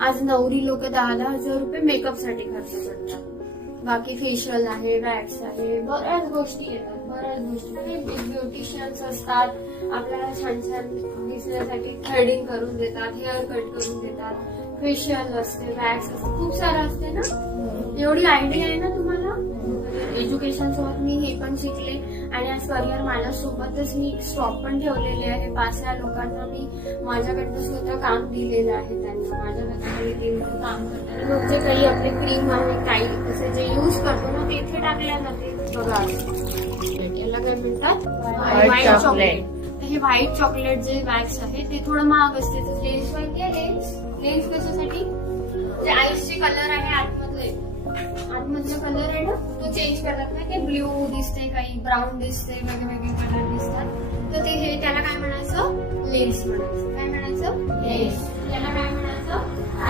आज नवरी लोक 10,000 रुपये मेकअप साठी खर्च करतात. बाकी फेशियल आहे, वॅक्स आहे, बऱ्याच गोष्टी येतात. बऱ्याच गोष्टी ब्युटिशियन्स असतात, आपल्याला छान छान दिसण्यासाठी थ्रेडिंग करून देतात, हेअर कट करून देतात, फेशियल असते, वॅक्स असते, खूप सारं असते ना. एवढी आयडिया आहे ना तुम्हाला. एज्युकेशन सोबत मी हे पण शिकले आणि आज करिअर माझ्या सोबतच मी स्टॉप पण ठेवलेले आहे. 5-6 लोकांना मी माझ्याकडनं स्वतः काम दिलेलं आहे. त्यांना माझ्याकडे काम करताना मग जे काही आपले क्रीम आहे, काही असं जे यूज करतो ना ते इथे टाकल्या जाते. बघा याला काय म्हणतात, व्हाईट चॉकलेट. हे व्हाईट चॉकलेट जे वॅक्स आहे ते थोडं महाग असते. तर लेन्स माहिती आहे, लेन्स कशासाठी, जे आईसचे कलर आहे आतमधले कलर आहे ना तो चेंज करतात ना. ते ब्ल्यू दिसते, काही ब्राऊन दिसते, वेगवेगळे कलर दिसतात. तर ते हे त्याला काय म्हणायचं, लेन्स म्हणायचं. काय म्हणायचं, लेन्स. त्याला काय